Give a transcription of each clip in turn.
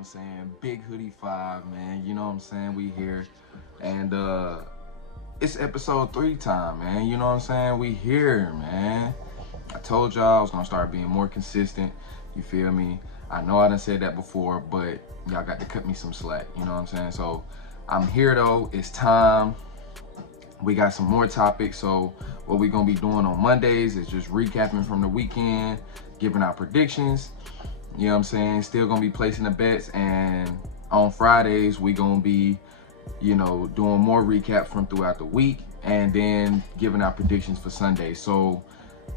I'm saying? Big Hoodie 5, man. You know what I'm saying? We here. And it's episode 3 time, man. You know what I'm saying? We here, man. I told y'all I was gonna start being more consistent. You feel me? I know I done said that before, but y'all got to cut me some slack. You know what I'm saying? So I'm here though. It's time. We got some more topics. So what we gonna be doing on Mondays is just recapping from the weekend, giving our predictions. You know what I'm saying? Still gonna be placing the bets, and on Fridays we gonna be, doing more recap from throughout the week, and then giving our predictions for Sunday. So,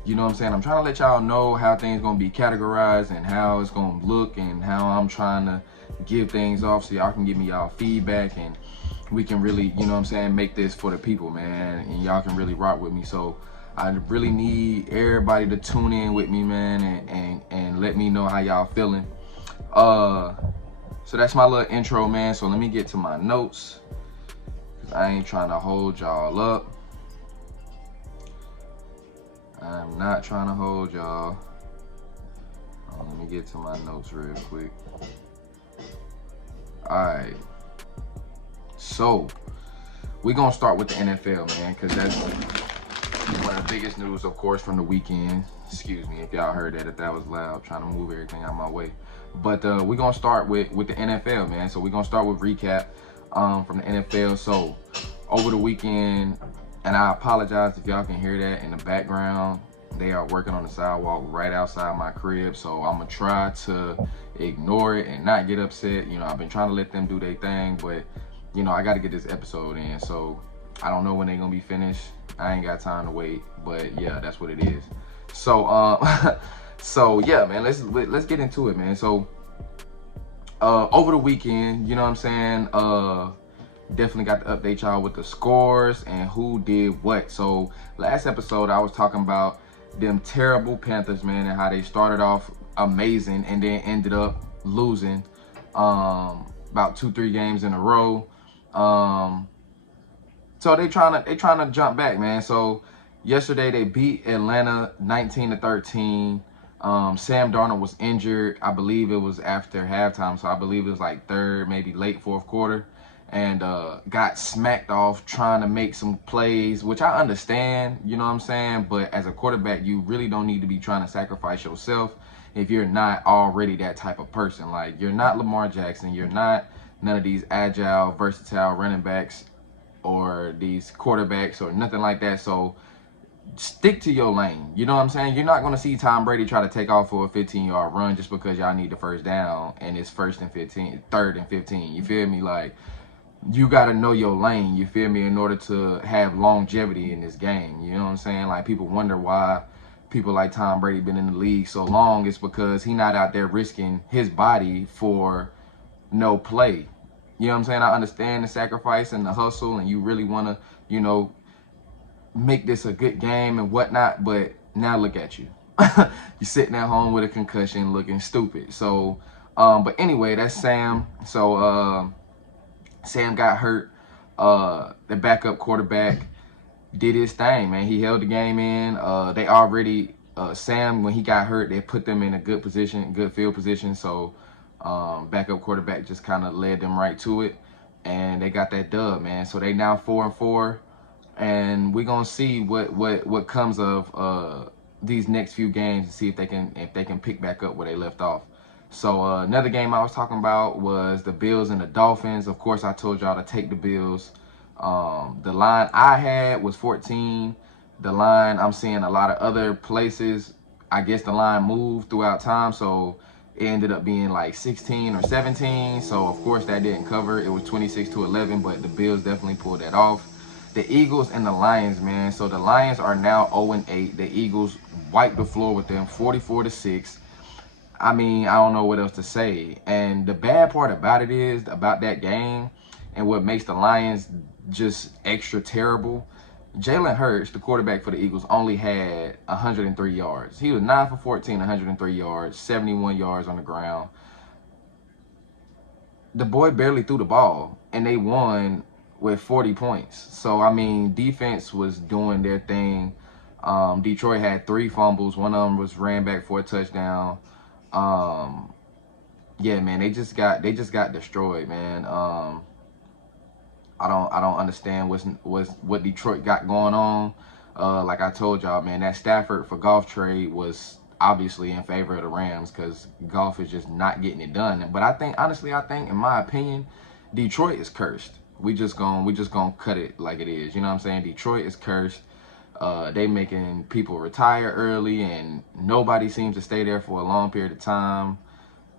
you know what I'm saying? I'm trying to let y'all know how things gonna be categorized and how it's gonna look and how I'm trying to give things off so y'all can give me y'all feedback and we can really, you know what I'm saying, make this for the people, man, and y'all can really rock with me. So I really need everybody to tune in with me, man, and let me know how y'all feeling. So that's my little intro, man. So let me get to my notes, 'cause I ain't trying to hold y'all up. I'm not trying to hold y'all. Let me get to my notes real quick. Alright. So we're gonna start with the NFL, man, because that's one of the biggest news, of course, from the weekend. Excuse me if y'all heard that, if that was loud, trying to move everything out my way. But we're gonna start with the NFL, man. So we're gonna start with recap from the NFL. So over the weekend, and I apologize if y'all can hear that in the background. They are working on the sidewalk right outside my crib, so I'm gonna try to ignore it and not get upset. I've been trying to let them do their thing, but I got to get this episode in. So I don't know when they're gonna be finished. I ain't got time to wait, but yeah, that's what it is. So so yeah, man, let's get into it, man. So over the weekend, you know what I'm saying, definitely got to update y'all with the scores and who did what. So last episode I was talking about them terrible Panthers, man, and how they started off amazing and then ended up losing about 2-3 games in a row. So they trying to jump back, man. So yesterday they beat Atlanta 19-13. Sam Darnold was injured. I believe it was after halftime, so I believe it was like third, maybe late fourth quarter, and got smacked off trying to make some plays, which I understand, you know what I'm saying? But as a quarterback, you really don't need to be trying to sacrifice yourself if you're not already that type of person. Like, you're not Lamar Jackson. You're not none of these agile, versatile running backs or these quarterbacks or nothing like that. So stick to your lane. You know what I'm saying? You're not going to see Tom Brady try to take off for a 15-yard run just because y'all need the first down and it's third and 15. You feel me? Like, you got to know your lane, you feel me, in order to have longevity in this game. You know what I'm saying? Like, people wonder why people like Tom Brady been in the league so long. It's because he not out there risking his body for no play. You know what I'm saying? I understand the sacrifice and the hustle, and you really want to, make this a good game and whatnot, but now look at you. You're sitting at home with a concussion looking stupid. So, but anyway, that's Sam. So, Sam got hurt. The backup quarterback did his thing, man. He held the game in. They already, Sam, when he got hurt, they put them in a good position, good field position. So, backup quarterback just kind of led them right to it, and they got that dub, man. So they now 4-4, and we're gonna see what comes of these next few games and see if they can pick back up where they left off. So another game I was talking about was the Bills and the Dolphins. Of course, I told y'all to take the Bills. The line I had was 14. The line I'm seeing a lot of other places, I guess the line moved throughout time, so it ended up being like 16 or 17. So of course that didn't cover. It was 26-11, but the Bills definitely pulled that off. The Eagles and the Lions, man. So the Lions are now 0-8. The Eagles wiped the floor with them 44-6. I mean, I don't know what else to say. And the bad part about it is, about that game, and what makes the Lions just extra terrible, Jalen Hurts, the quarterback for the Eagles, only had 103 yards. He was 9 for 14, 103 yards, 71 yards on the ground. The boy barely threw the ball, and they won with 40 points. So, I mean, defense was doing their thing. Detroit had 3 fumbles. One of them was ran back for a touchdown. yeah, man, they just got destroyed, man. I don't understand what Detroit got going on. Like I told y'all, man, that Stafford for Goff trade was obviously in favor of the Rams because Goff is just not getting it done. But I think, honestly, in my opinion, Detroit is cursed. We just gonna cut it like it is. You know what I'm saying? Detroit is cursed. They making people retire early, and nobody seems to stay there for a long period of time.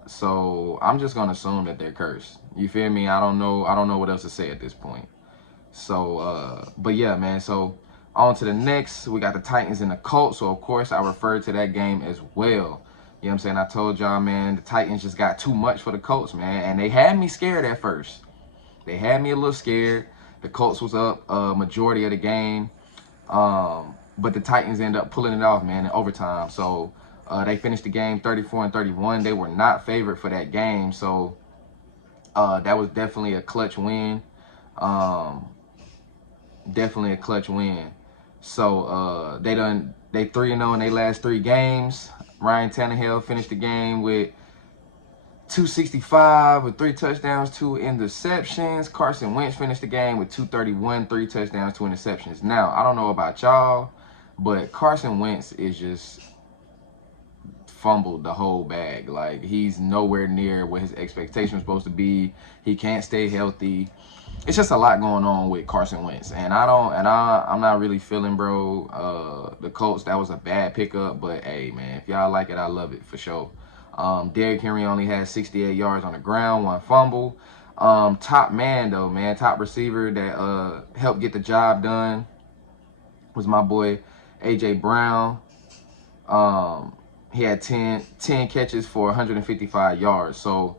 So I'm just gonna assume that they're cursed. You feel me? I don't know what else to say at this point. So, but yeah, man. So on to the next. We got the Titans and the Colts. So of course I referred to that game as well. You know what I'm saying? I told y'all, man, the Titans just got too much for the Colts, man. And they had me scared at first. They had me a little scared. The Colts was up majority of the game. But the Titans end up pulling it off, man, in overtime. So they finished the game 34-31. They were not favored for that game. So that was definitely a clutch win. Definitely a clutch win. So they 3-0 in their last 3 games. Ryan Tannehill finished the game with 265 with 3 touchdowns, 2 interceptions. Carson Wentz finished the game with 231, 3 touchdowns, 2 interceptions. Now, I don't know about y'all, but Carson Wentz is just fumbled the whole bag. Like, he's nowhere near what his expectation was supposed to be. He can't stay healthy. It's just a lot going on with Carson Wentz, and I'm not really feeling, bro. The Colts, that was a bad pickup, but hey, man, if y'all like it, I love it for sure. Derrick Henry only had 68 yards on the ground, 1 fumble. Top man though, man, top receiver that helped get the job done was my boy AJ Brown. He had 10 catches for 155 yards. So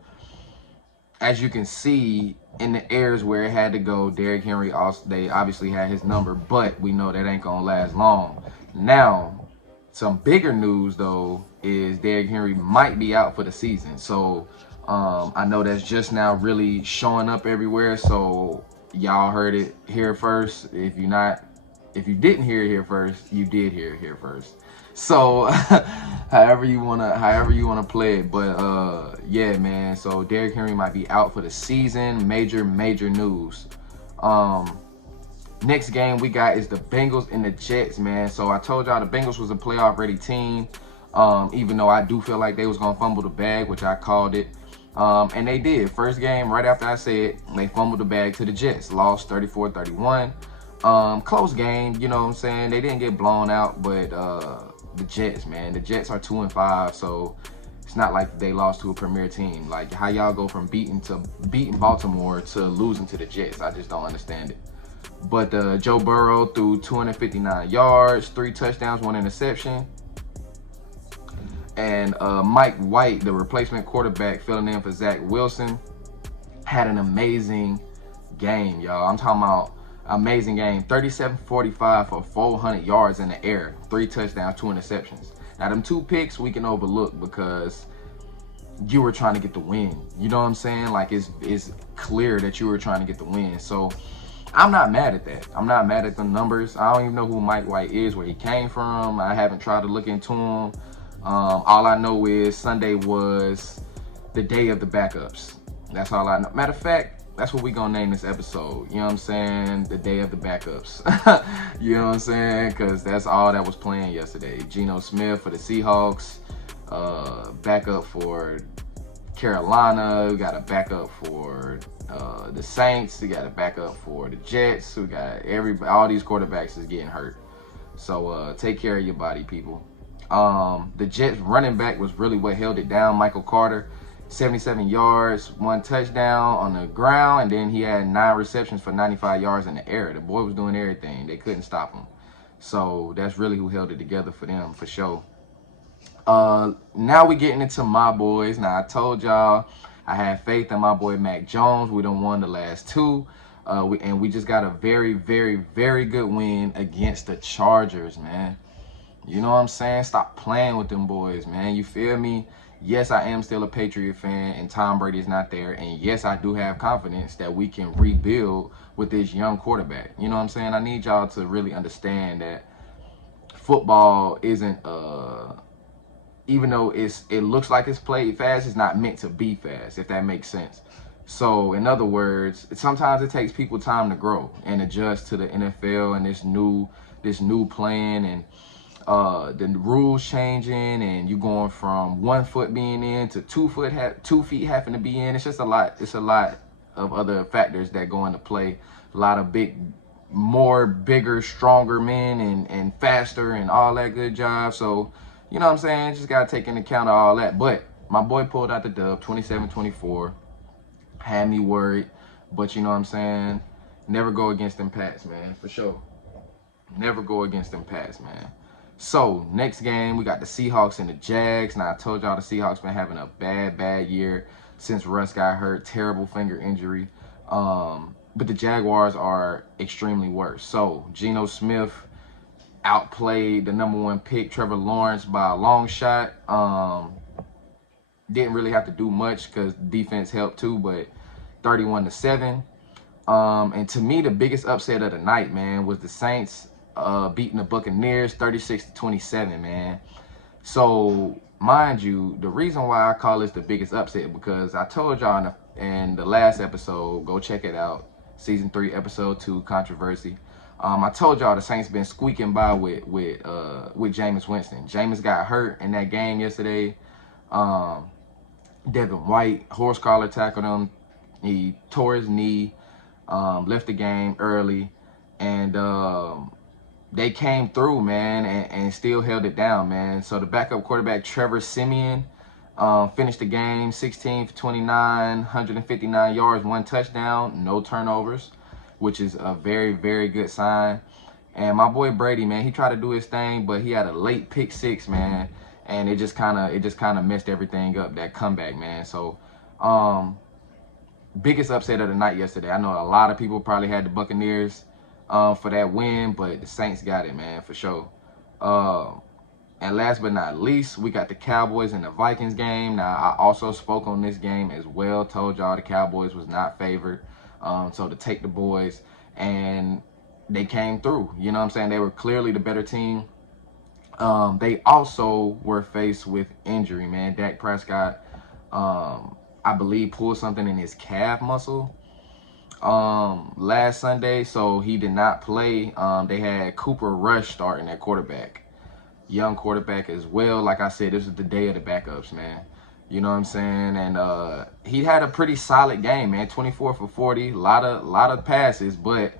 as you can see, in the areas where it had to go, Derrick Henry they obviously had his number, but we know that ain't gonna last long. Now, some bigger news though is Derrick Henry might be out for the season. So I know that's just now really showing up everywhere. So y'all heard it here first. If you didn't hear it here first, you did hear it here first. So however you wanna play it, but yeah, man. So Derrick Henry might be out for the season. Major news. Next game we got is the Bengals and the Jets, man. So I told y'all the Bengals was a playoff ready team. Even though I do feel like they was gonna fumble the bag, which I called it. And they did. First game, right after I said, they fumbled the bag to the Jets. Lost 34-31. Close game, you know what I'm saying? They didn't get blown out, but the Jets, man. The Jets are 2-5, so it's not like they lost to a premier team. Like, how y'all go from beating Baltimore to losing to the Jets? I just don't understand it. But Joe Burrow threw 259 yards, 3 touchdowns, 1 interception. And Mike White, the replacement quarterback filling in for Zach Wilson, had an amazing game, y'all. I'm talking about amazing game. 37-45 for 400 yards in the air, 3 touchdowns, 2 interceptions. Now, them 2 picks we can overlook because you were trying to get the win. You know what I'm saying? Like, it's clear that you were trying to get the win. So I'm not mad at that. I'm not mad at the numbers. I don't even know who Mike White is, where he came from. I haven't tried to look into him. All I know is Sunday was the day of the backups. That's all I know. Matter of fact, that's what we gonna name this episode. You know what I'm saying? The day of the backups. You know what I'm saying? Because that's all that was playing yesterday. Geno Smith for the Seahawks. Backup for Carolina. We got a backup for the Saints. We got a backup for the Jets. We got all these quarterbacks is getting hurt. So take care of your body, people. The Jets running back was really what held it down. Michael Carter, 77 yards, 1 touchdown on the ground, and then he had 9 receptions for 95 yards in the air. The boy was doing everything. They couldn't stop him. So that's really who held it together for them, for sure. Now we getting into my boys. Now, I told y'all I had faith in my boy Mac Jones. We done won the last 2. And we just got a very, very, very good win against the Chargers, man. You know what I'm saying? Stop playing with them boys, man. You feel me? Yes, I am still a Patriot fan, and Tom Brady is not there. And yes, I do have confidence that we can rebuild with this young quarterback. You know what I'm saying? I need y'all to really understand that football isn't even though it looks like it's played fast, it's not meant to be fast, if that makes sense. So in other words, sometimes it takes people time to grow and adjust to the NFL and this new plan, and the rules changing, and you going from 1 foot being in to 2 feet having to be in. It's just a lot. It's a lot of other factors that go into play. A lot of bigger, stronger men, and faster and all that good job. So, you know what I'm saying? Just got to take into account of all that. But my boy pulled out the dub, 27-24. Had me worried. But you know what I'm saying? Never go against them Pats, man, for sure. Never go against them Pats, man. So, next game, we got the Seahawks and the Jags. Now, I told y'all the Seahawks been having a bad year since Russ got hurt. Terrible finger injury. But the Jaguars are extremely worse. So, Geno Smith outplayed the #1 pick, Trevor Lawrence, by a long shot. Didn't really have to do much because defense helped too, but 31-7. And to me, the biggest upset of the night, man, was the Saints beating the Buccaneers 36-27, man. So, mind you, the reason why I call this the biggest upset, because I told y'all in the last episode, go check it out, season 3, episode 2, controversy. I told y'all the Saints been squeaking by with Jameis Winston. Jameis got hurt in that game yesterday. Devin White horse collar tackled him. He tore his knee. Left the game early, and they came through, man, and still held it down, man. So the backup quarterback, Trevor Siemian, finished the game 16 for 29, 159 yards, 1 touchdown, no turnovers, which is a very, very good sign. And my boy Brady, man, he tried to do his thing, but he had a late pick 6, man, and it just kind of messed everything up, that comeback, man. So, biggest upset of the night yesterday. I know a lot of people probably had the Buccaneers for that win, but the Saints got it, man, for sure. And last but not least, we got the Cowboys and the Vikings game. Now, I also spoke on this game as well. Told y'all the Cowboys was not favored. So to take the boys, and they came through. You know what I'm saying? They were clearly the better team. They also were faced with injury, man. Dak Prescott, I believe, pulled something in his calf muscle last Sunday, so he did not play. They had Cooper Rush starting at quarterback, young quarterback as well. Like I said, this is the day of the backups, man. You know what I'm saying? And he had a pretty solid game, man. 24 for 40, a lot of passes, but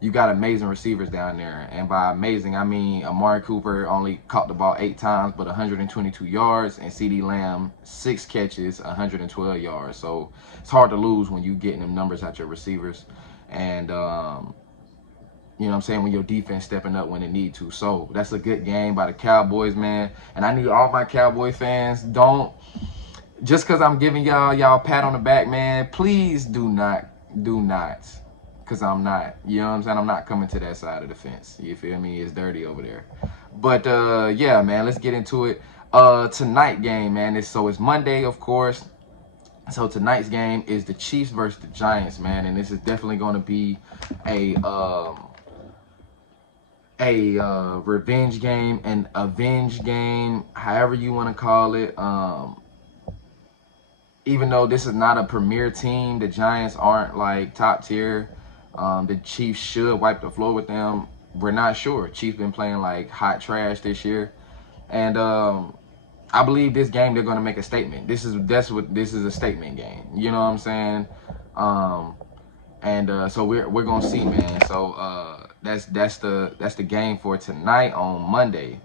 you got amazing receivers down there. And by amazing, I mean Amari Cooper only caught the ball 8 times, but 122 yards, and CeeDee Lamb 6 catches, 112 yards. So it's hard to lose when you getting them numbers out your receivers. And you know what I'm saying, when your defense stepping up when it need to. So that's a good game by the Cowboys, man. And I need all my Cowboy fans, don't, just because I'm giving y'all pat on the back, man, please do not, because I'm not, you know what I'm saying, I'm not coming to that side of the fence. You feel me? It's dirty over there. But yeah, man, let's get into it. Tonight game, man, it's Monday, of course. So tonight's game is the Chiefs versus the Giants, man, and this is definitely going to be a revenge game, an avenge game, however you want to call it. Even though this is not a premier team, the Giants aren't like top tier. The Chiefs should wipe the floor with them. We're not sure. Chiefs been playing like hot trash this year, and I believe this game they're gonna make a statement. This is a statement game. You know what I'm saying? So we're gonna see, man. So that's the game for tonight on Monday.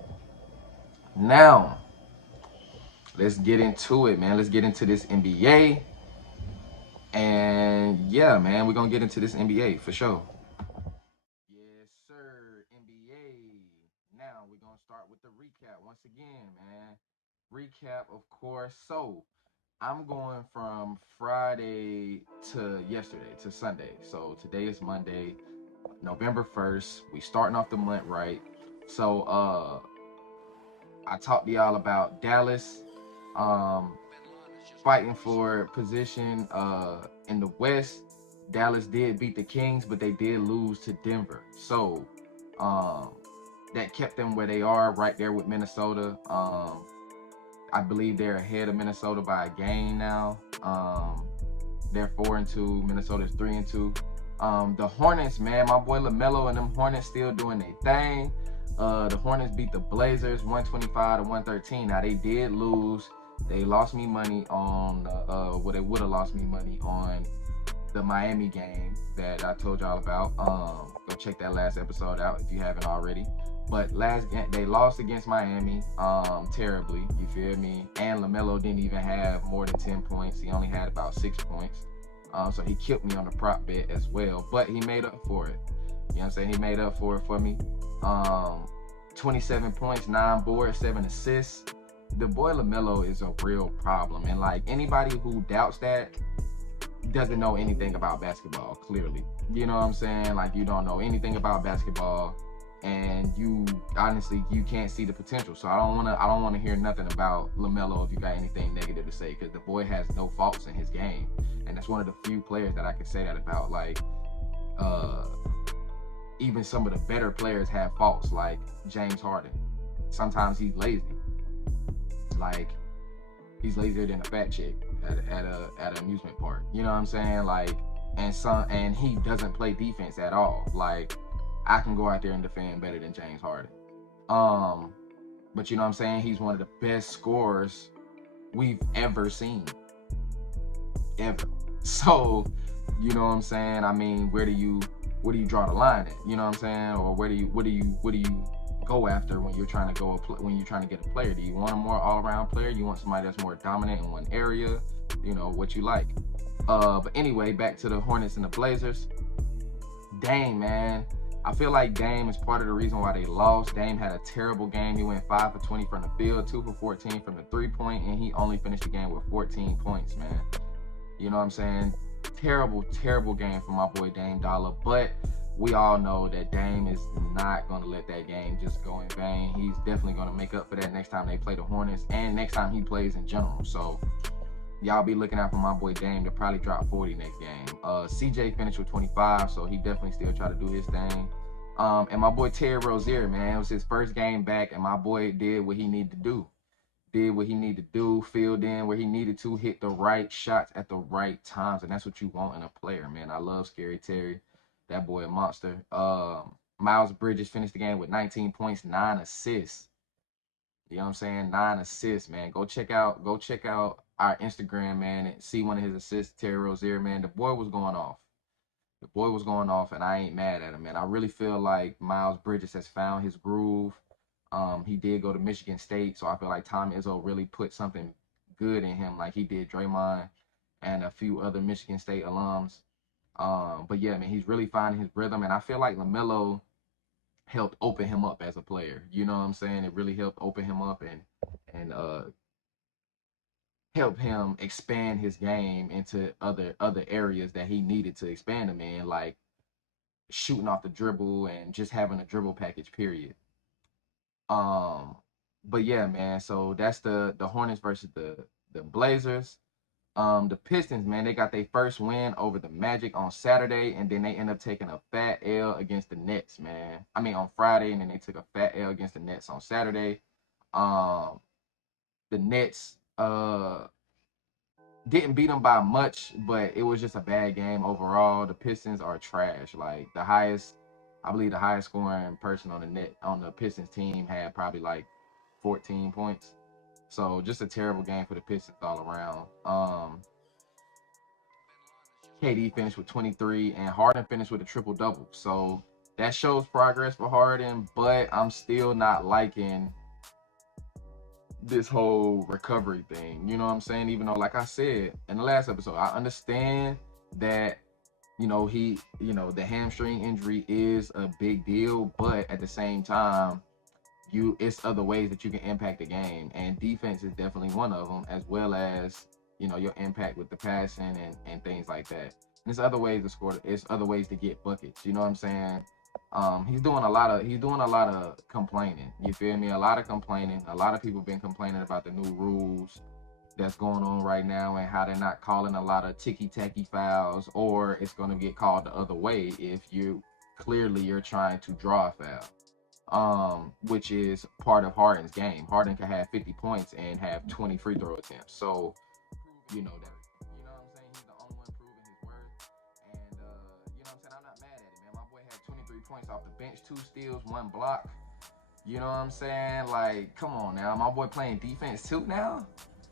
Now, let's get into it, man. Let's get into this NBA. And yeah, man, we're going to get into this NBA for sure. Yes, sir. NBA. Now, we're going to start with the recap once again, man. Recap, of course. So, I'm going from Friday to yesterday, to Sunday. So, today is Monday, November 1st. We starting off the month right. So, I talked to y'all about Dallas fighting for position in the West. Dallas did beat the Kings, but they did lose to Denver. So that kept them where they are, right there with Minnesota. I believe they're ahead of Minnesota by a game now. They're 4-2. Minnesota's 3-2. The Hornets, man, my boy LaMelo and them Hornets still doing their thing. The Hornets beat the Blazers 125-113. Now they did lose. They lost me money on what they would have lost me money on the Miami game that I told y'all about. Go check that last episode out if you haven't already. But last game they lost against Miami, terribly. You feel me? And LaMelo didn't even have more than 10 points. He only had about 6 points. So he killed me on the prop bet as well. But he made up for it. You know what I'm saying? He made up for it for me. 27 points, 9 boards, 7 assists. The boy LaMelo is a real problem. And like anybody who doubts that doesn't know anything about basketball, clearly. You know what I'm saying? Like you don't know anything about basketball. And you honestly you can't see the potential. So I don't wanna hear nothing about LaMelo if you got anything negative to say, because the boy has no faults in his game. And that's one of the few players that I can say that about. Like even some of the better players have faults, like James Harden. Sometimes he's lazy. Like he's lazier than a fat chick at an amusement park. You know what I'm saying? Like and he doesn't play defense at all. Like I can go out there and defend better than James Harden. But you know what I'm saying? He's one of the best scorers we've ever seen. Ever. So, you know what I'm saying? I mean, where do you draw the line at? You know what I'm saying? Or what do you go after when you're trying to get a player? Do you want a more all-around player? You want somebody that's more dominant in one area? You know, what you like. But anyway, back to the Hornets and the Blazers. Dame, man. I feel like Dame is part of the reason why they lost. Dame had a terrible game. He went 5 for 20 from the field, 2 for 14 from the 3-point, and he only finished the game with 14 points, man. You know what I'm saying? Terrible, terrible game for my boy Dame Dollar. But we all know that Dame is not going to let that game just go in vain. He's definitely going to make up for that next time they play the Hornets and next time he plays in general. So y'all be looking out for my boy Dame to probably drop 40 next game. CJ finished with 25, so he definitely still try to do his thing. And my boy Terry Rozier, man, it was his first game back, and my boy did what he needed to do. Filled in where he needed to, hit the right shots at the right times, and that's what you want in a player, man. I love Scary Terry. That boy a monster. Miles Bridges finished the game with 19 points, 9 assists. You know what I'm saying? 9 assists, man. Go check out our Instagram, man, and see one of his assists, Terry Rozier, man. The boy was going off. And I ain't mad at him, man. I really feel like Miles Bridges has found his groove. He did go to Michigan State, so I feel like Tom Izzo really put something good in him, like he did Draymond and a few other Michigan State alums. But yeah, man, he's really finding his rhythm, and I feel like LaMelo helped open him up as a player. You know what I'm saying? It really helped open him up and help him expand his game into other areas that he needed to expand him in, like shooting off the dribble and just having a dribble package, period. But yeah, man, so that's the Hornets versus the Blazers. The Pistons, man, they got their first win over the Magic on Saturday, and then they end up taking a fat L against the Nets, man. I mean on Friday, and then they took a fat L against the Nets on Saturday. The Nets didn't beat them by much, but it was just a bad game overall. The Pistons are trash. Like I believe the highest scoring person on the Pistons team had probably like 14 points. So just a terrible game for the Pistons all around. KD finished with 23 and Harden finished with a triple-double. So that shows progress for Harden, but I'm still not liking this whole recovery thing. You know what I'm saying? Even though, like I said in the last episode, I understand that the hamstring injury is a big deal, but at the same time, it's other ways that you can impact the game, and defense is definitely one of them, as well as your impact with the passing and things like that. And there's other ways to score. It's other ways to get buckets. You know what I'm saying? He's doing a lot of complaining. You feel me? A lot of complaining. A lot of people been complaining about the new rules that's going on right now and how they're not calling a lot of ticky-tacky fouls, or it's going to get called the other way if you're trying to draw a foul. which is part of Harden's game. Harden can have 50 points and have 20 free throw attempts. So, you know that. You know what I'm saying? He's the only one proving his worth. And, you know what I'm saying? I'm not mad at it, man. My boy had 23 points off the bench, 2 steals, 1 block. You know what I'm saying? Like, come on now. My boy playing defense too now?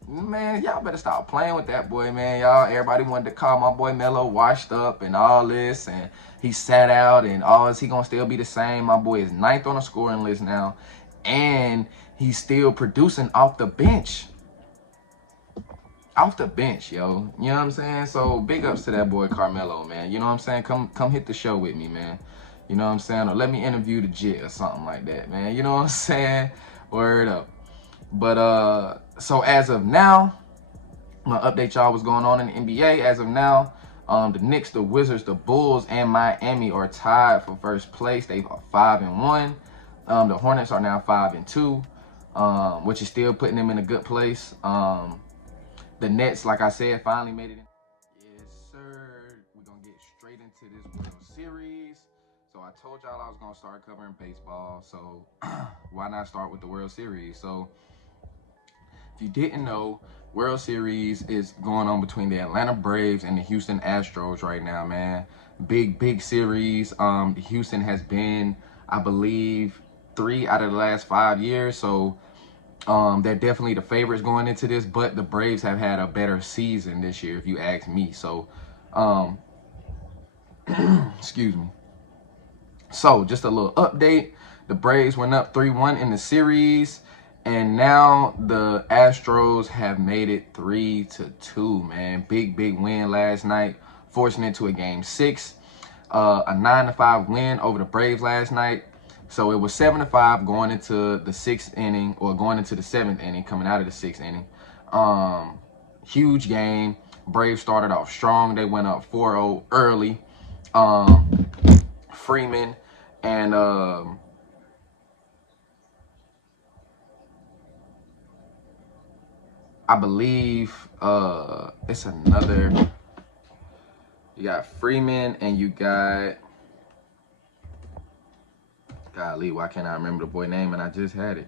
Man, y'all better stop playing with that boy, man. Y'all, everybody wanted to call my boy Melo washed up and all this, and he sat out, and all is he gonna still be the same? My boy is ninth on the scoring list now, and he's still producing off the bench. Off the bench, yo. You know what I'm saying? So big ups to that boy Carmelo, man. You know what I'm saying? Come hit the show with me, man. You know what I'm saying? Or let me interview the Jit or something like that, man. You know what I'm saying? Word up. But so as of now, I'm gonna update y'all what's going on in the NBA. As of now, the Knicks, the Wizards, the Bulls, and Miami are tied for first place. They are 5-1. The Hornets are now 5-2, which is still putting them in a good place. The Nets, like I said, finally made it in. Yes, sir. We're going to get straight into this World Series. So I told y'all I was going to start covering baseball. So why not start with the World Series? So if you didn't know, World Series is going on between the Atlanta Braves and the Houston Astros right now, man. Big series. Houston has been, I believe, 3 out of the last 5 years. So they're definitely the favorites going into this, but the Braves have had a better season this year, if you ask me. So, excuse me. So, just a little update. The Braves went up 3-1 in the series, and now the Astros have made it 3-2, man. Big win last night, forcing it to a game 6. A 9-5 win over the Braves last night. So it was 7-5 going into the 6th inning, or going into the 7th inning, coming out of the 6th inning. Huge game. Braves started off strong. They went up 4-0 early. Freeman and I believe it's another. You got Freeman and you got. Golly, why can't I remember the boy name? And I just had it.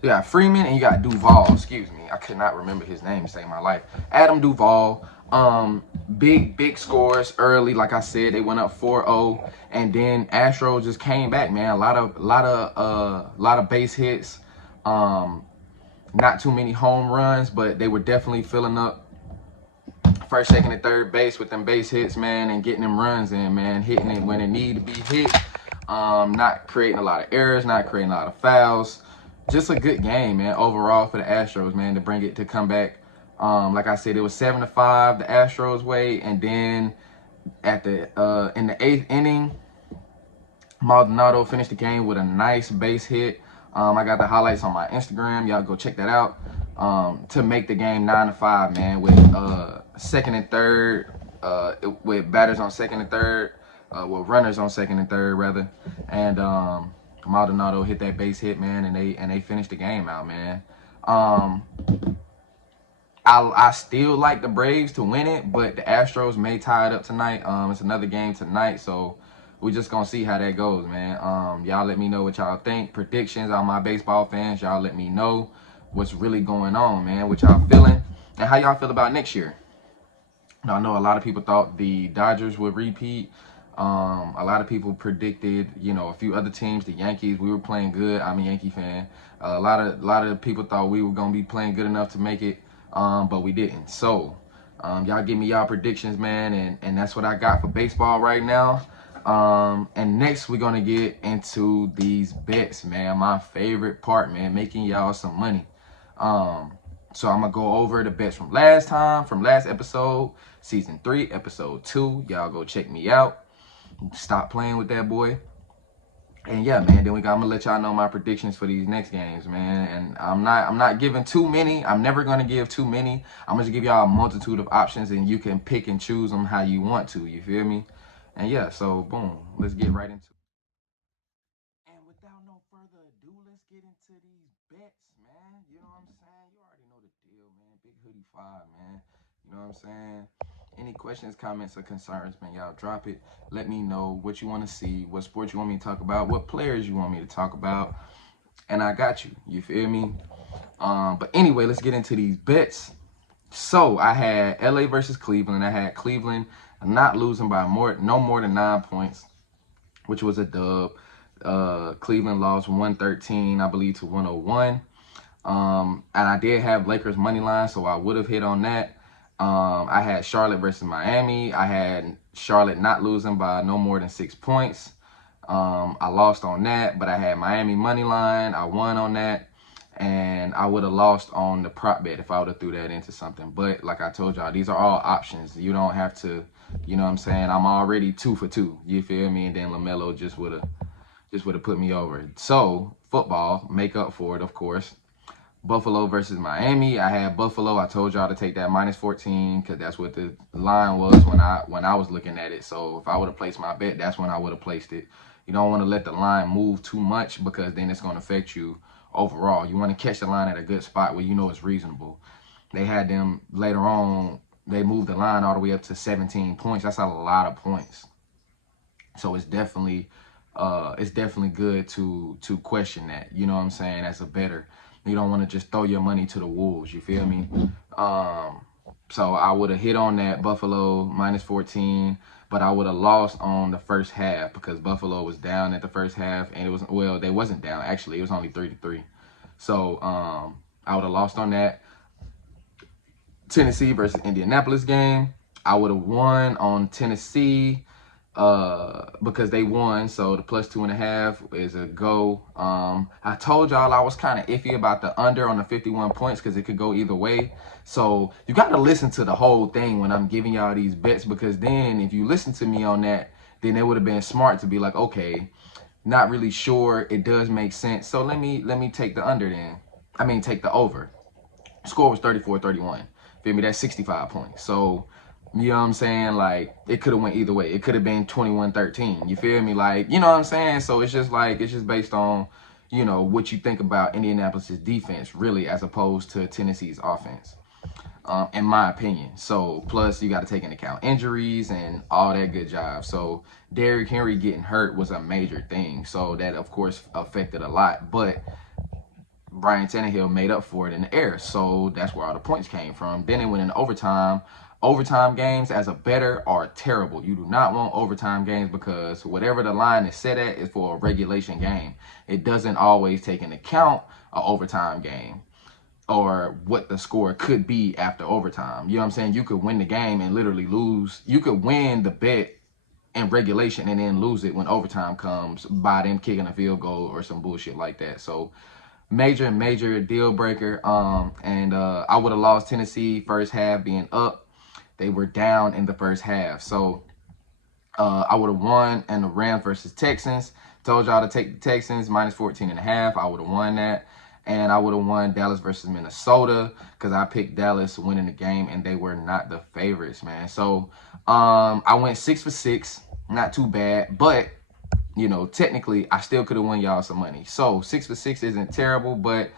You got Freeman and you got Duvall. Excuse me, I could not remember his name to save my life. Adam Duvall. Big scores early. Like I said, they went up 4-0, and then Astros just came back, man. A lot of base hits. Not too many home runs, but they were definitely filling up first, second, and third base with them base hits, man, and getting them runs in, man. Hitting it when it need to be hit. Not creating a lot of errors, not creating a lot of fouls. Just a good game, man, overall for the Astros, man, to bring it to come back. Like I said, it was 7-5 the Astros way, and then at the in the 8th inning, Maldonado finished the game with a nice base hit. I got the highlights on my Instagram. Y'all go check that out. To make the game 9-5, man, with second and third, with batters on second and third, well, runners on second and third rather, and Maldonado hit that base hit, man, and they finished the game out, man. I still like the Braves to win it, but the Astros may tie it up tonight. It's another game tonight, so we're just gonna see how that goes, man. Y'all let me know what y'all think. Predictions, all my baseball fans, y'all let me know what's really going on, man. What y'all feeling, and how y'all feel about next year. Now, I know a lot of people thought the Dodgers would repeat. A lot of people predicted, a few other teams, the Yankees. We were playing good. I'm a Yankee fan. A lot of people thought we were gonna be playing good enough to make it, but we didn't. So, y'all give me y'all predictions, man, and that's what I got for baseball right now. And next we're gonna get into these bets, man. My favorite part, man, making y'all some money. So I'm gonna go over the bets from last episode, season 3, episode 2. Y'all go check me out. Stop playing with that boy. And yeah, man, then I'm gonna let y'all know my predictions for these next games, man. And I'm not giving too many. I'm never gonna give too many. I'm gonna give y'all a multitude of options, and you can pick and choose them how you want to. You feel me? And yeah, so boom, let's get right into it. And without no further ado, let's get into these bets, man. You know what I'm saying? You already know the deal, man. Big Hoodie 5, man. You know what I'm saying? Any questions, comments, or concerns, man, y'all drop it. Let me know what you want to see, what sports you want me to talk about, what players you want me to talk about, and I got you. You feel me? But anyway, let's get into these bets. So I had LA versus Cleveland. I had Cleveland not losing by no more than 9 points, which was a dub. Cleveland lost 113, I believe, to 101. And I did have Lakers money line, so I would have hit on that. I had Charlotte versus Miami. I had Charlotte not losing by no more than 6 points. I lost on that, but I had Miami money line. I won on that, and I would have lost on the prop bet if I would have threw that into something. But like I told y'all, these are all options. You don't have to, you know what I'm saying? I'm already 2 for 2. You feel me? And then LaMelo just would have put me over. So football, make up for it, of course. Buffalo versus Miami. I had Buffalo. I told y'all to take that -14 because that's what the line was when I was looking at it. So if I would have placed my bet, that's when I would have placed it. You don't want to let the line move too much because then it's going to affect you overall. You want to catch the line at a good spot where you know it's reasonable. They had them later on. They moved the line all the way up to 17 points. That's a lot of points. So it's definitely good to question that. You know what I'm saying? As a bettor. You don't want to just throw your money to the wolves. You feel me? So I would have hit on that Buffalo -14, but I would have lost on the first half because Buffalo was down at the first half, and they wasn't down actually. It was only 3-3. So I would have lost on that. Tennessee versus Indianapolis game. I would have won on Tennessee because they won, so the +2.5 is a go. I told y'all I was kind of iffy about the under on the 51 points because it could go either way. So you got to listen to the whole thing when I'm giving y'all these bets, because then if you listen to me on that, then it would have been smart to be like, okay, not really sure, it does make sense, so let me take the under then. I mean, take the over. Score was 34-31. Feel me? That's 65 points. So, you know what I'm saying? Like, it could have went either way. It could have been 21-13. You feel me? Like, you know what I'm saying? So it's just based on, you know, what you think about Indianapolis's defense, really, as opposed to Tennessee's offense, in my opinion. So, plus you got to take into account injuries and all that good job. So, Derrick Henry getting hurt was a major thing. So that, of course, affected a lot. But Brian Tannehill made up for it in the air. So that's where all the points came from. Then it went in overtime. Overtime games as a bettor are terrible. You do not want overtime games because whatever the line is set at is for a regulation game. It doesn't always take into account an overtime game or what the score could be after overtime. You know what I'm saying? You could win the game and literally lose. You could win the bet in regulation and then lose it when overtime comes by them kicking a field goal or some bullshit like that. So major deal breaker. And I would have lost Tennessee first half being up. They were down in the first half. So I would have won. And the Rams versus Texans. Told y'all to take the Texans -14.5. I would have won that. And I would have won Dallas versus Minnesota because I picked Dallas winning the game and they were not the favorites, man. So I went 6 for 6. Not too bad. But you know, technically, I still could have won y'all some money. So 6 for 6 isn't terrible, but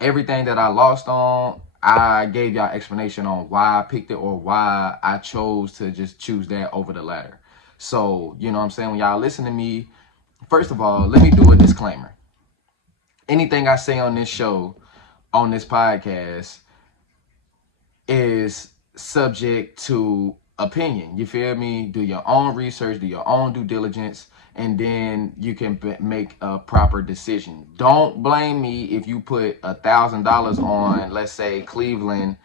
everything that I lost on, I gave y'all explanation on why I picked it or why I chose to just choose that over the latter. So, you know what I'm saying? When y'all listen to me, first of all, let me do a disclaimer. Anything I say on this show, on this podcast, is subject to opinion. You feel me? Do your own research, do your own due diligence, and then you can make a proper decision. Don't blame me if you put $1,000 on, let's say, Cleveland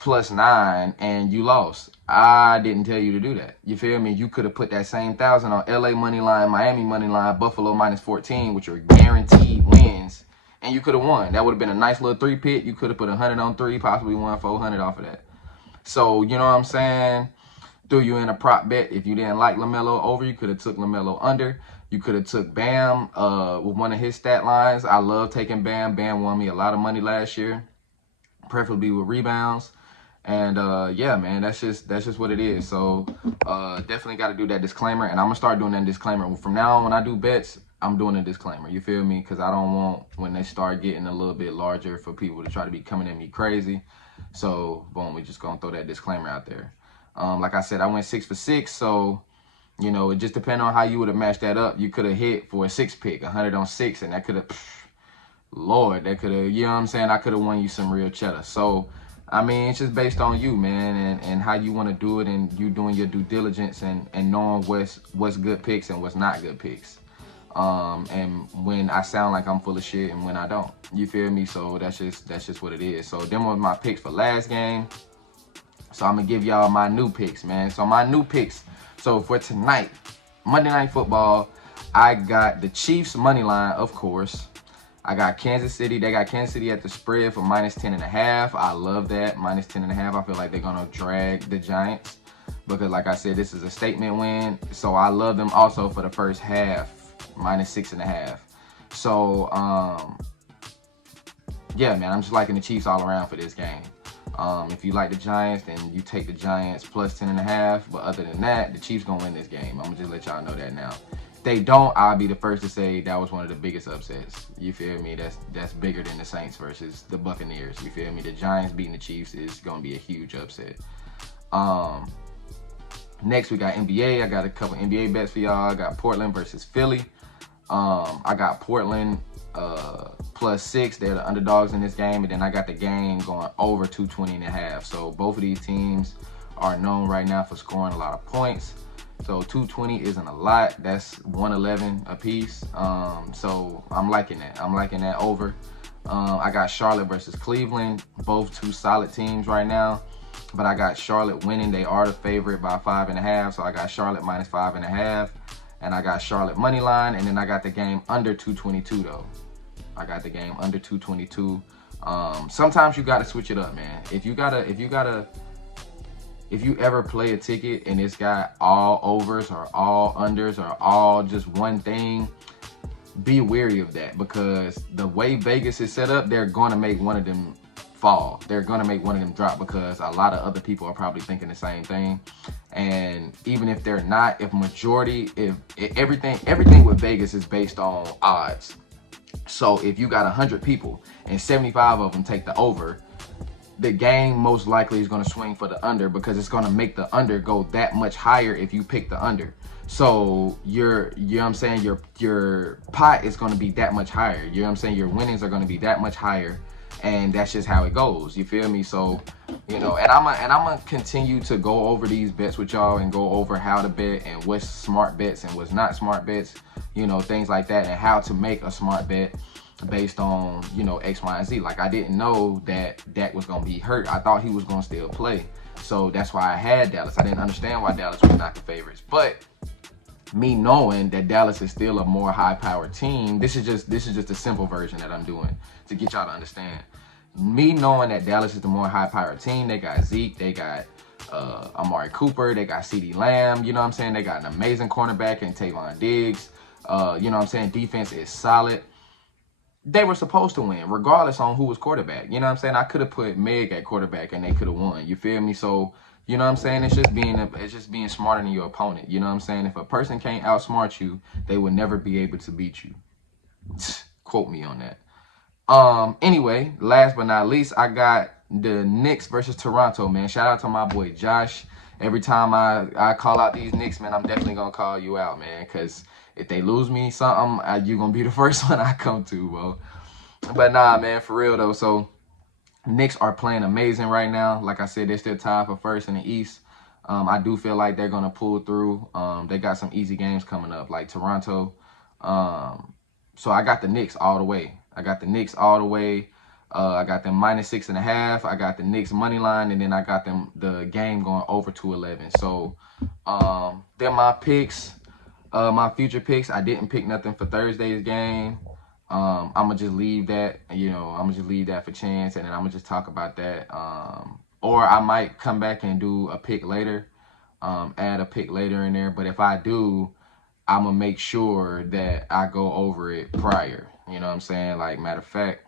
+9 and you lost. I didn't tell you to do that. You feel me? You could have put that same 1,000 on LA money line, Miami money line, Buffalo -14, which are guaranteed wins, and you could have won. That would have been a nice little 3-pit. You could have put 100 on 3, possibly won 400 off of that. So, you know what I'm saying? Threw you in a prop bet. If you didn't like LaMelo over, you could have took LaMelo under. You could have took Bam with one of his stat lines. I love taking Bam. Bam won me a lot of money last year, preferably with rebounds. And yeah, man, that's just what it is. So definitely got to do that disclaimer, and I'm gonna start doing that disclaimer from now on. When I do bets, I'm doing a disclaimer. You feel me? Because I don't want when they start getting a little bit larger for people to try to be coming at me crazy. So, boom, we just gonna throw that disclaimer out there. Like I said, I went 6 for 6, so you know, it just depends on how you would have matched that up. You could have hit for a 6 pick, 100 on 6, and that could have, Lord, that could have, you know what I'm saying? I could have won you some real cheddar. So, I mean, it's just based on you, man, and how you want to do it, and you doing your due diligence and knowing what's good picks and what's not good picks. And when I sound like I'm full of shit and when I don't, you feel me? So that's just what it is. So them were my picks for last game. So I'm gonna give y'all my new picks, man. So my new picks. So for tonight, Monday Night Football, I got the Chiefs money line, of course. I got Kansas City. They got Kansas City at the spread for -10.5. I love that, -10.5. I feel like they're gonna drag the Giants because, like I said, this is a statement win. So I love them also for the first half, -6.5. So yeah, man, I'm just liking the Chiefs all around for this game. If you like the Giants, then you take the Giants +10.5. But other than that, the Chiefs gonna win this game. I'm gonna just let y'all know that now. If they don't, I'll be the first to say that was one of the biggest upsets. You feel me? That's bigger than the Saints versus the Buccaneers. You feel me? The Giants beating the Chiefs is gonna be a huge upset. Next we got NBA. I got a couple NBA bets for y'all. I got Portland versus Philly. I got Portland +6. They're the underdogs in this game, and then I got the game going over 220.5. So both of these teams are known right now for scoring a lot of points. So 220 isn't a lot. That's 111 a piece. So I'm liking that. I'm liking that over. I got Charlotte versus Cleveland. Both two solid teams right now, but I got Charlotte winning. They are the favorite by 5.5. So I got Charlotte -5.5. And I got Charlotte money line, and then I got the game under 222 though. I got the game under 222. Sometimes you gotta switch it up, man. If you ever play a ticket and it's got all overs or all unders or all just one thing, be wary of that, because the way Vegas is set up, they're gonna make one of them fall. They're gonna make one of them drop because a lot of other people are probably thinking the same thing. And even if they're not, if everything with Vegas is based on odds. So if you got 100 people and 75 of them take the over, the game most likely is going to swing for the under, because it's going to make the under go that much higher if you pick the under. So you know what I'm saying, your pot is going to be that much higher. You know what I'm saying, your winnings are going to be that much higher, and that's just how it goes. You feel me? So, you know, and I'm gonna continue to go over these bets with y'all and go over how to bet and what's smart bets and what's not smart bets, you know, things like that, and how to make a smart bet based on, you know, X, Y, and Z. Like, I didn't know that Dak was gonna be hurt. I thought he was gonna still play. So that's why I had Dallas. I didn't understand why Dallas was not the favorites. But me knowing that Dallas is still a more high-powered team, this is just a simple version that I'm doing to get y'all to understand. Me knowing that Dallas is the more high-powered team, they got Zeke, they got Amari Cooper, they got CeeDee Lamb, you know what I'm saying? They got an amazing cornerback in Tavon Diggs. You know what I'm saying? Defense is solid. They were supposed to win, regardless on who was quarterback. You know what I'm saying? I could have put Meg at quarterback and they could have won. You feel me? So, you know what I'm saying? It's just being smarter than your opponent. You know what I'm saying? If a person can't outsmart you, they will never be able to beat you. Quote me on that. Anyway, last but not least, I got the Knicks versus Toronto, man. Shout out to my boy Josh. Every time I call out these Knicks, man, I'm definitely gonna call you out, man, because if they lose me something, you're gonna be the first one I come to, bro. But nah, man, for real though. So Knicks are playing amazing right now. Like I said, they're still tied for first in the East. I do feel like they're gonna pull through. They got some easy games coming up, like Toronto. So I got the Knicks all the way. I got the Knicks all the way. I got them -6.5. I got the Knicks money line, and then I got them the game going over 211. So they're my picks. My future picks. I didn't pick nothing for Thursday's game. I'm gonna just leave that. You know, I'm gonna just leave that for chance, and then I'm gonna just talk about that. Or I might come back and do a pick later. Add a pick later in there. But if I do, I'm gonna make sure that I go over it prior. You know what I'm saying? Like, matter of fact,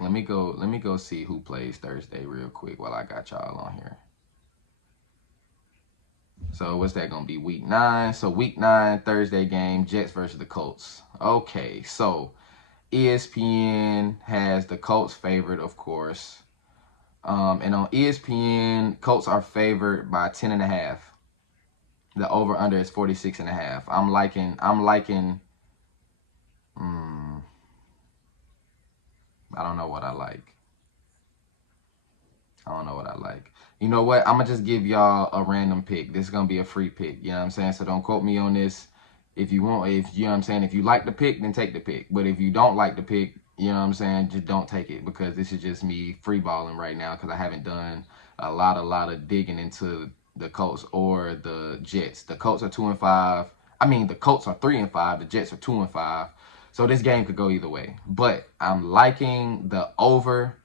let me go see who plays Thursday real quick while I got y'all on here. So what's that gonna be? Week 9. So week 9 Thursday game, Jets versus the Colts. Okay, so ESPN has the Colts favored, of course. And on ESPN, Colts are favored by 10.5. The over under is 46.5. I'm liking. I don't know what I like. You know what? I'm gonna just give y'all a random pick. This is gonna be a free pick. You know what I'm saying? So don't quote me on this. If you want, if you know what I'm saying, if you like the pick, then take the pick. But if you don't like the pick, you know what I'm saying, just don't take it, because this is just me free balling right now, because I haven't done a lot of digging into the Colts or the Jets. The Colts are 2-5. I mean, the Colts are 3-5. The Jets are 2-5. So this game could go either way. But I'm liking the over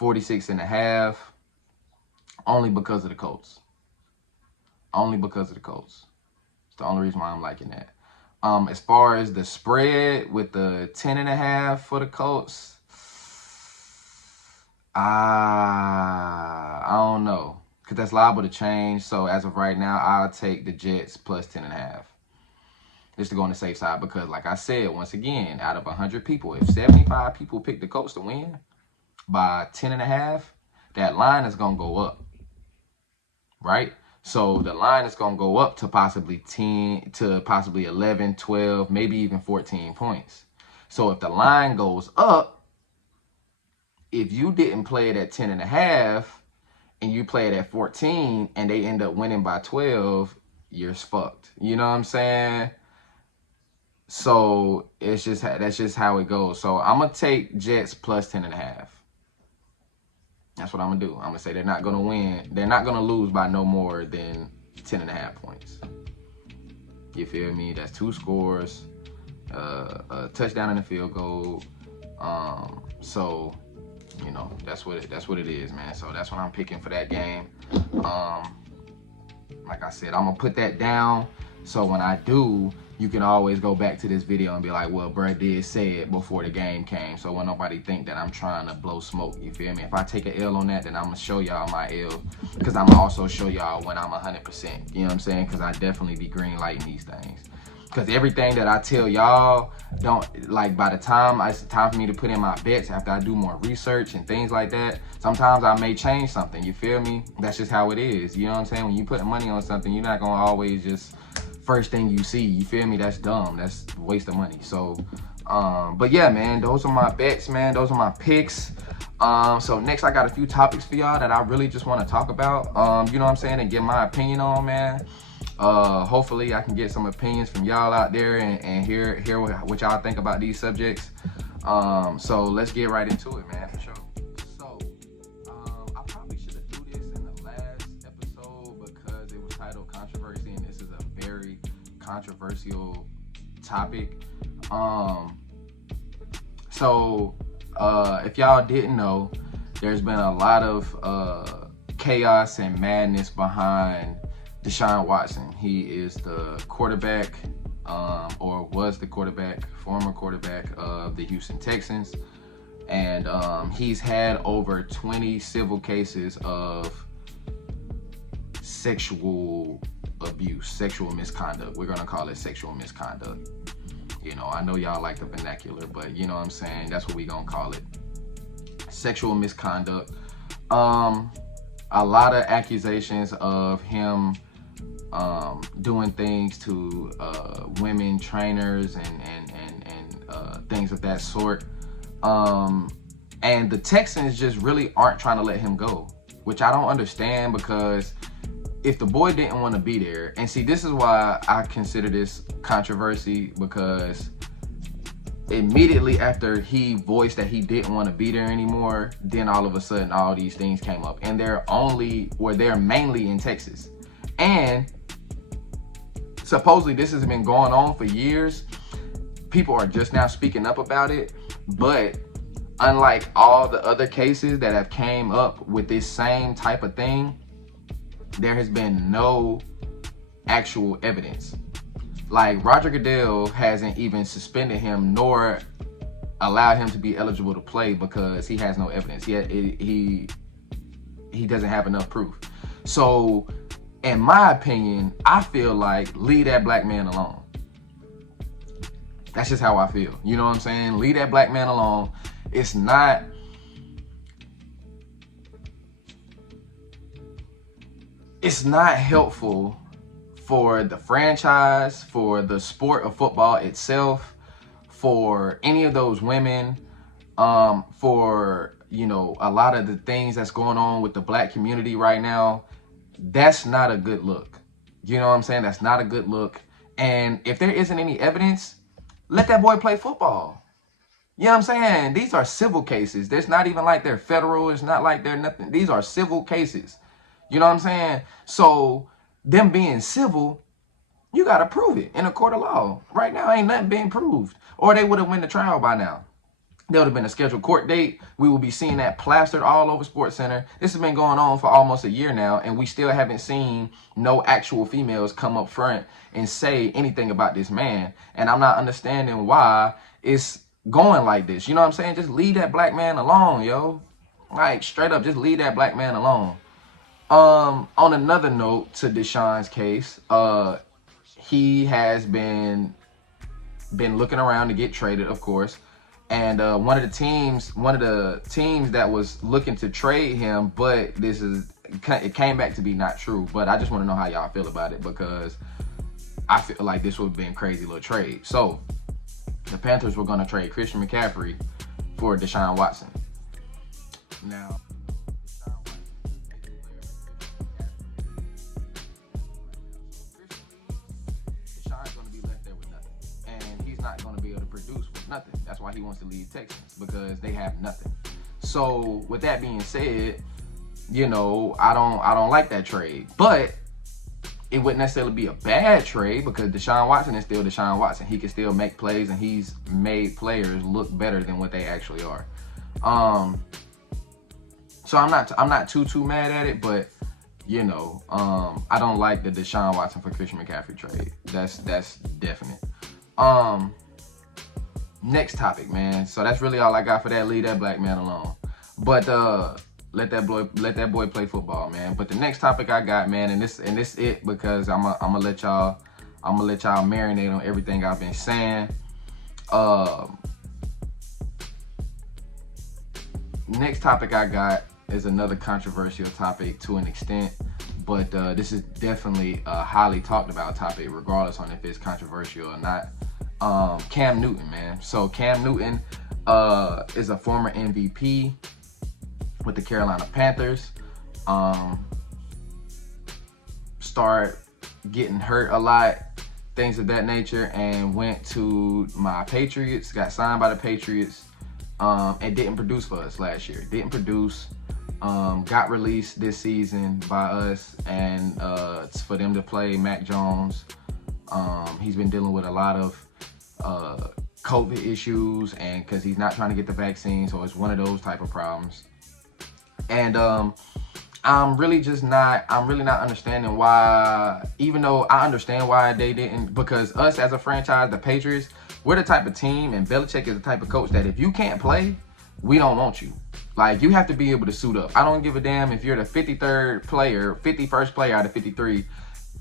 46.5 only because of the Colts. It's the only reason why I'm liking that. As far as the spread with the 10.5 for the Colts, I don't know, because that's liable to change. So as of right now, I'll take the Jets plus 10.5. Just to go on the safe side, because like I said, once again, out of 100 people, if 75 people pick the Colts to win by 10.5, that line is going to go up, right? So the line is going to go up to possibly 10 to possibly 11, 12, maybe even 14 points. So if the line goes up, if you didn't play it at 10.5 and you play it at 14 and they end up winning by 12, you're fucked. You know what I'm saying? So that's just how it goes. So I'm going to take Jets plus 10.5. That's what I'm going to do. I'm going to say they're not going to win. They're not going to lose by no more than 10.5 points. You feel me? That's 2 scores, a touchdown and a field goal. So, you know, that's what it is, man. So that's what I'm picking for that game. Like I said, I'm going to put that down. So when I do, you can always go back to this video and be like, well, bruh did say it before the game came. So when nobody think that I'm trying to blow smoke, you feel me? If I take an L on that, then I'm going to show y'all my L. Because I'm going to also show y'all when I'm 100%. You know what I'm saying? Because I definitely be green lighting these things. Because everything that I tell y'all, don't, like, by the time it's time for me to put in my bets, after I do more research and things like that, sometimes I may change something, you feel me? That's just how it is, you know what I'm saying? When you put money on something, you're not going to always just first thing you see, you feel me? That's dumb, that's a waste of money. So, but yeah, man, those are my bets, man. Those are my picks. So next, I got a few topics for y'all that I really just want to talk about, you know what I'm saying, and get my opinion on, man. Hopefully I can get some opinions from y'all out there and hear what y'all think about these subjects. So let's get right into it, man, for sure. So I probably should have do this in the last episode because it was titled Controversy, and this is a very controversial topic. So if y'all didn't know, there's been a lot of chaos and madness behind Deshaun Watson. He is the quarterback, or was the former quarterback of the Houston Texans. And he's had over 20 civil cases of sexual abuse, sexual misconduct. We're going to call it sexual misconduct. You know, I know y'all like the vernacular, but you know what I'm saying? That's what we're going to call it. Sexual misconduct. A lot of accusations of him doing things to women trainers and things of that sort. And the Texans just really aren't trying to let him go, which I don't understand, because if the boy didn't want to be there, and see, this is why I consider this controversy, because immediately after he voiced that he didn't want to be there anymore, then all of a sudden all these things came up, and they're mainly in Texas. And supposedly this has been going on for years. People are just now speaking up about it, but unlike all the other cases that have came up with this same type of thing, there has been no actual evidence. Like, Roger Goodell hasn't even suspended him nor allowed him to be eligible to play because he has no evidence. He doesn't have enough proof. So in my opinion, I feel like leave that black man alone. That's just how I feel. You know what I'm saying? Leave that black man alone. It's not helpful for the franchise, for the sport of football itself, for any of those women, for, you know, a lot of the things that's going on with the black community right now. That's not a good look. You know what I'm saying? That's not a good look. And if there isn't any evidence, let that boy play football. You know what I'm saying? These are civil cases. There's not even like they're federal. It's not like they're nothing. These are civil cases. You know what I'm saying? So them being civil, you got to prove it in a court of law. Right now, ain't nothing being proved. Or they would have won the trial by now. There would have been a scheduled court date. We will be seeing that plastered all over SportsCenter. This has been going on for almost a year now, and we still haven't seen no actual females come up front and say anything about this man. And I'm not understanding why it's going like this. You know what I'm saying? Just leave that black man alone, yo. Like, straight up, just leave that black man alone. On another note to Deshaun's case, he has been looking around to get traded, of course. And one of the teams that was looking to trade him, but it came back to be not true. But I just want to know how y'all feel about it, because I feel like this would have been a crazy little trade. So the Panthers were going to trade Christian McCaffrey for Deshaun Watson. Now, Deshaun's going to be left there with nothing, and he's not going to be able to produce with nothing. That's why he wants to leave Texans, because they have nothing. So with that being said, you know, I don't like that trade, but it wouldn't necessarily be a bad trade, because Deshaun Watson is still Deshaun Watson. He can still make plays, and he's made players look better than what they actually are. So I'm not too mad at it, but you know, I don't like the Deshaun Watson for Christian McCaffrey trade. That's definite. Next topic, man. So that's really all I got for that. Leave that black man alone. But let that boy play football, man. But the next topic I got, man, and this it, because I'm gonna let y'all marinate on everything I've been saying. Next topic I got is another controversial topic to an extent, but this is definitely a highly talked about topic, regardless on if it's controversial or not. Cam Newton, man. So Cam Newton is a former MVP with the Carolina Panthers. Start getting hurt a lot, things of that nature, and went to my Patriots, got signed by the Patriots, and didn't produce for us last year. Didn't produce. Got released this season by us, and it's for them to play Mac Jones. He's been dealing with a lot of COVID issues, and because he's not trying to get the vaccine, so it's one of those type of problems. And I'm really not understanding why, even though I understand why they didn't, because us as a franchise, the Patriots, we're the type of team, and Belichick is the type of coach that if you can't play, we don't want you. Like, you have to be able to suit up. I don't give a damn if you're the 53rd player, 51st player out of 53.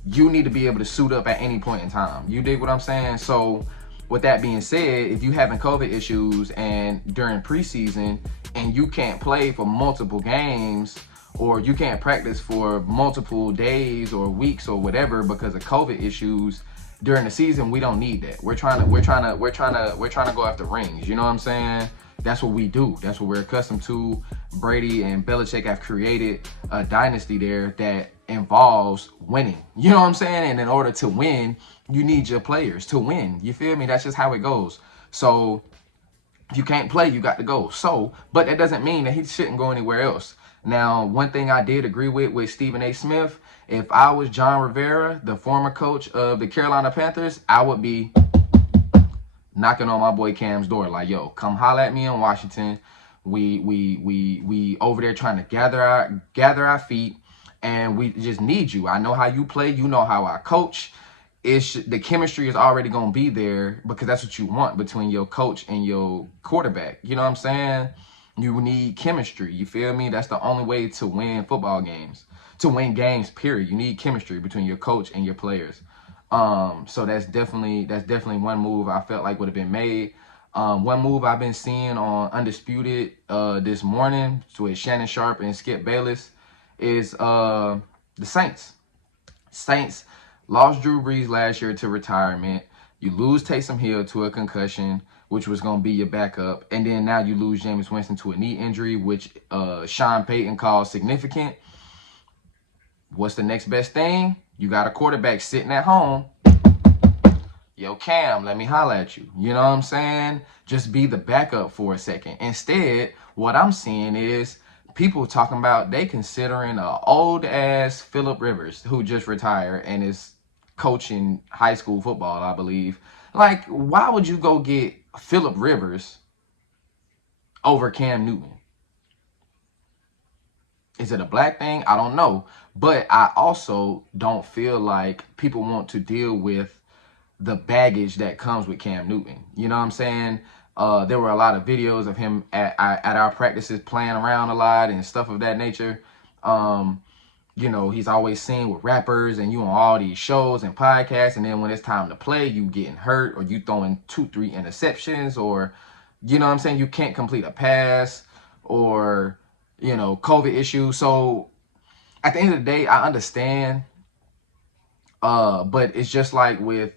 You need to be able to suit up at any point in time. You dig what I'm saying? So with that being said, if you having COVID issues and during preseason and you can't play for multiple games, or you can't practice for multiple days or weeks or whatever because of COVID issues during the season, we don't need that. We're trying to go after rings. You know what I'm saying? That's what we do. That's what we're accustomed to. Brady and Belichick have created a dynasty there that involves winning. You know what I'm saying? And in order to win, you need your players to win. You feel me? That's just how it goes. So if you can't play, you got to go. So, but that doesn't mean that he shouldn't go anywhere else. Now, one thing I did agree with Stephen A. Smith, if I was John Rivera, the former coach of the Carolina Panthers, I would be knocking on my boy Cam's door like, yo, come holler at me in Washington. We over there trying to gather our feet, and we just need you. I know how you play. You know how I coach. The chemistry is already going to be there, because that's what you want between your coach and your quarterback. You know what I'm saying? You need chemistry. You feel me? That's the only way to win football games, to win games, period. You need chemistry between your coach and your players. So that's definitely one move I felt like would have been made. One move I've been seeing on Undisputed this morning with Shannon Sharp and Skip Bayless is the Saints. Saints lost Drew Brees last year to retirement. You lose Taysom Hill to a concussion, which was going to be your backup. And then now you lose Jameis Winston to a knee injury, which Sean Payton called significant. What's the next best thing? You got a quarterback sitting at home. Yo, Cam, let me holler at you. You know what I'm saying? Just be the backup for a second. Instead, what I'm seeing is people talking about they considering a old ass Phillip Rivers who just retired and is coaching high school football, I believe. Like, why would you go get Phillip Rivers over Cam Newton? Is it a black thing? I don't know. But I also don't feel like people want to deal with the baggage that comes with Cam Newton. You know what I'm saying? There were a lot of videos of him at our practices playing around a lot and stuff of that nature. You know, he's always seen with rappers and you on all these shows and podcasts. And then when it's time to play, you getting hurt or you throwing 2-3 interceptions or, you know what I'm saying? You can't complete a pass or, you know, COVID issues. So at the end of the day, I understand. But it's just like with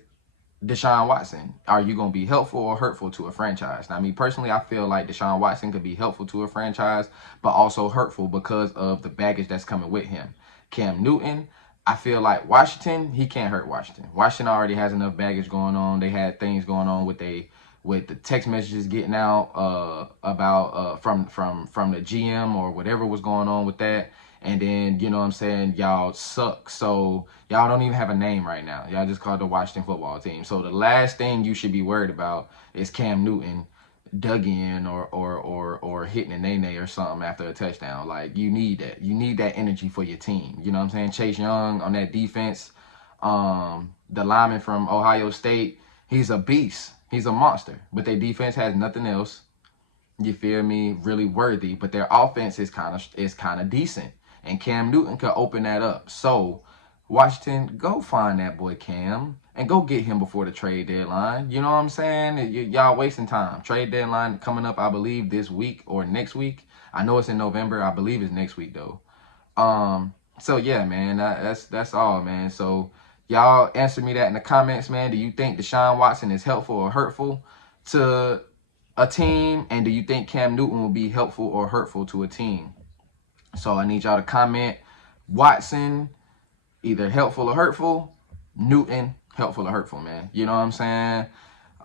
Deshaun Watson. Are you going to be helpful or hurtful to a franchise? Now, me personally, I feel like Deshaun Watson could be helpful to a franchise, but also hurtful because of the baggage that's coming with him. Cam Newton, I feel like Washington, he can't hurt Washington. Washington already has enough baggage going on. They had things going on with the text messages getting out about from the GM or whatever was going on with that. And then, you know what I'm saying, y'all suck. So y'all don't even have a name right now. Y'all just called the Washington football team. So the last thing you should be worried about is Cam Newton dug in or hitting a nay or something after a touchdown. Like, you need that. You need that energy for your team. You know what I'm saying? Chase Young on that defense, the lineman from Ohio State, he's a beast. He's a monster. But their defense has nothing else. You feel me? Really worthy. But their offense is kind of decent. And Cam Newton could open that up. So, Washington, go find that boy Cam and go get him before the trade deadline. You know what I'm saying? Y'all wasting time. Trade deadline coming up, I believe, this week or next week. I know it's in November. I believe it's next week, though. So, yeah, man, that's all, man. So, y'all answer me that in the comments, man. Do you think Deshaun Watson is helpful or hurtful to a team? And do you think Cam Newton will be helpful or hurtful to a team? So I need y'all to comment Watson, either helpful or hurtful. Newton, helpful or hurtful, man. You know what I'm saying?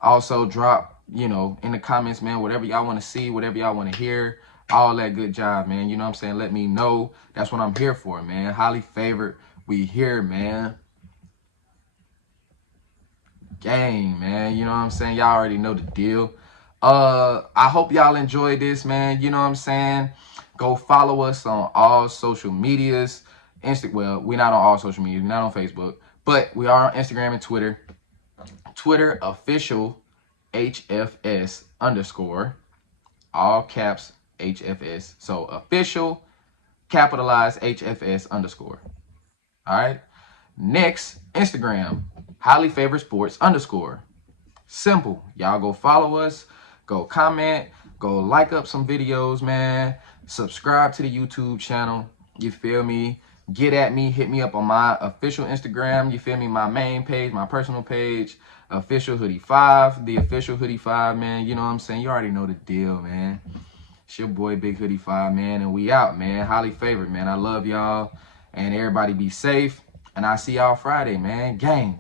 Also drop, you know, in the comments, man, whatever y'all want to see, whatever y'all want to hear. All that good job, man. You know what I'm saying? Let me know. That's what I'm here for, man. Highly favored. We here, man. Gang, man. You know what I'm saying? Y'all already know the deal. I hope y'all enjoyed this, man. You know what I'm saying? Go follow us on all social medias. Well, we're not on all social media. We're not on Facebook. But we are on Instagram and Twitter. Twitter official HFS _ all caps HFS. So official capitalized HFS _ All right. Next, Instagram highly favored sports _ Simple. Y'all go follow us. Go comment. Go like up some videos, man. Subscribe to the YouTube channel. You feel me? Get at me. Hit me up on my official Instagram. You feel me? My main page, my personal page, official hoodie 5, the official hoodie 5, man. You know what I'm saying? You already know the deal, man. It's your boy, Big Hoodie 5, man. And we out, man. Highly favored, man. I love y'all. And everybody be safe. And I'll see y'all Friday, man. Gang.